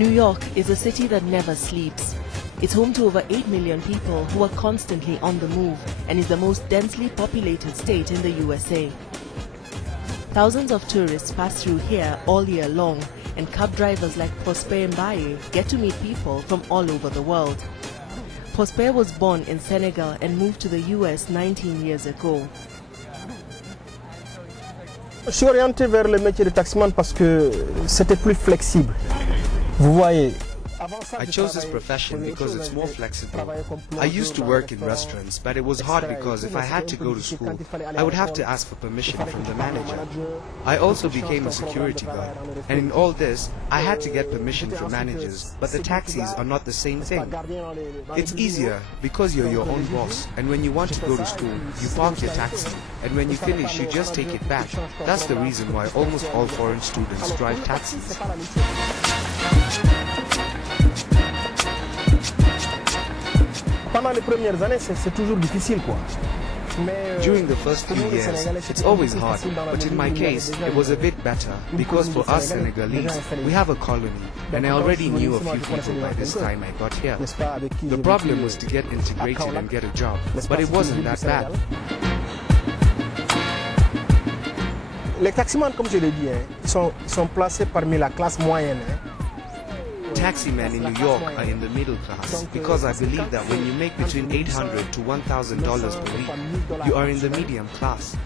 New York is a city that never sleeps. It's home to over 8 million people who are constantly on the move and is the most densely populated state in the USA. Thousands of tourists pass through here all year long, and cab drivers like Prosper Mbaye get to meet people from all over the world. Prosper was born in Senegal and moved to the US 19 years ago. Je suis orienté vers le métier de taximan parce que c'était plus flexible. Vous voyez. I chose this profession because it's more flexible. I used to work in restaurants, but it was hard because if I had to go to school, I would have to ask for permission from the manager. I also became a security guard, and in all this, I had to get permission from managers, but the taxis are not the same thing. It's easier because you're your own boss, and when you want to go to school, you park your taxi, and when you finish, you just take it back. That's the reason why almost all foreign students drive taxis. Pendant les premières années, c'est toujours difficile, quoi. During the first few years, it's always hard, but in my case, it was a bit better, because for us Senegalese, we have a colony, and I already knew a few people by this time I got here. The problem was to get integrated and get a job, but it wasn't that bad. Les taximans, comme je l'ai dit, sont placés parmi la classe moyenne. Taximen in New York are in the middle class because I believe that when you make between $800 to $1,000 per week, you are in the medium class.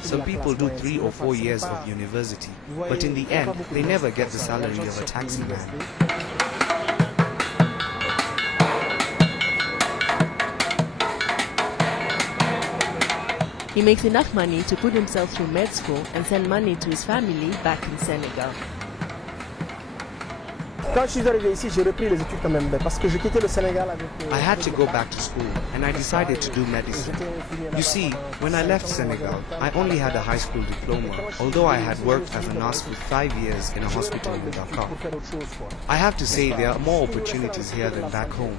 Some people do 3 or 4 years of university, but in the end, they never get the salary of a taximan. He makes enough money to put himself through med school and send money to his family back in Senegal. Quand je suis arrivé ici, j'ai repris les études quand même parce que j'ai quitté le Sénégal avec. I had to go back to school, and I decided to do medicine. You see, when I left Senegal, I only had a high school diploma, although I had worked as a nurse for 5 years in a hospital in Dakar. I have to say there are more opportunities here than back home.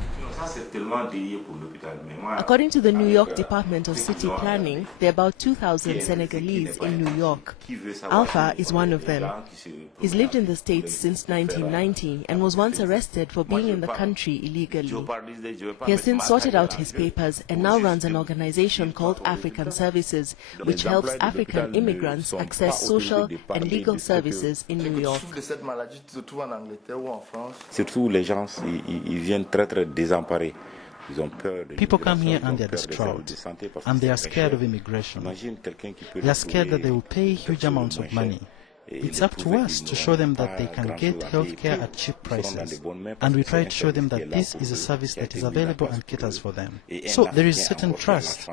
According to the New York Department of City Planning, there are about 2,000 Senegalese in New York. Alpha is one of them. He's lived in the States since 1990 and was once arrested for being in the country illegally. He has since sorted out his papers and now runs an organization called African Services, which helps African immigrants access social and legal services in New York. Surtout les gens, ils viennent très désemparés. People come here and they are distraught, and they are scared of immigration. They are scared that they will pay huge amounts of money. It's up to us to show them that they can get health care at cheap prices, and we try to show them that this is a service that is available and caters for them. So there is certain trust,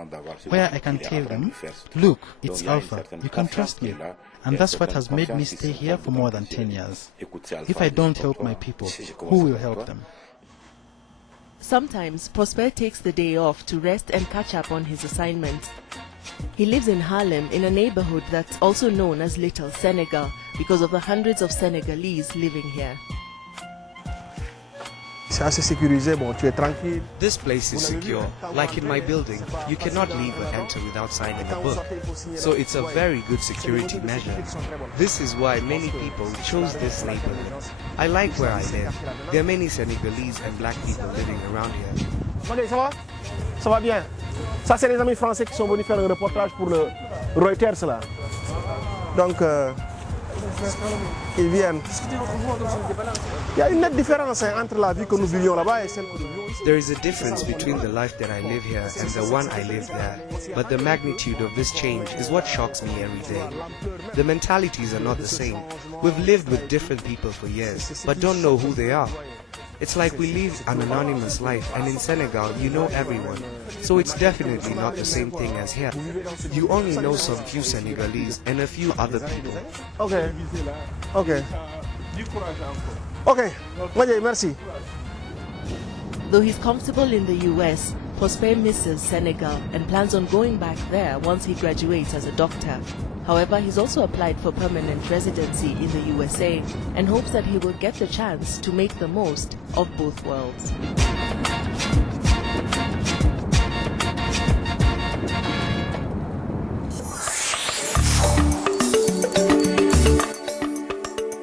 where I can tell them, look, it's Alpha, you can trust me. And that's what has made me stay here for more than 10 years. If I don't help my people, who will help them? Sometimes Prosper takes the day off to rest and catch up on his assignments. He lives in Harlem, in a neighborhood that's also known as Little Senegal because of the hundreds of Senegalese living here. This place is secure. Like in my building, you cannot leave or enter without signing a book. So it's a very good security measure. This is why many people chose this neighborhood. I like where I live. There are many Senegalese and black people living around here. Ça va? Ça va bien. Ça, c'est les amis français qui sont venus faire un reportage pour le Reuters là. Donc, ils viennent. Il y a une nette différence entre la vie que nous vivions là-bas et celle que nous vivons ici. There is a difference between the life that I live here and the one I live there. But the magnitude of this change is what shocks me every day. The mentalities are not the same. We've lived with different people for years, but don't know who they are. It's like we live an anonymous life, and in Senegal, you know everyone. So it's definitely not the same thing as here. You only know some few Senegalese and a few other people. Okay. Merci. Though he's comfortable in the US, Prosper misses Senegal and plans on going back there once he graduates as a doctor. However, he's also applied for permanent residency in the USA and hopes that he will get the chance to make the most of both worlds.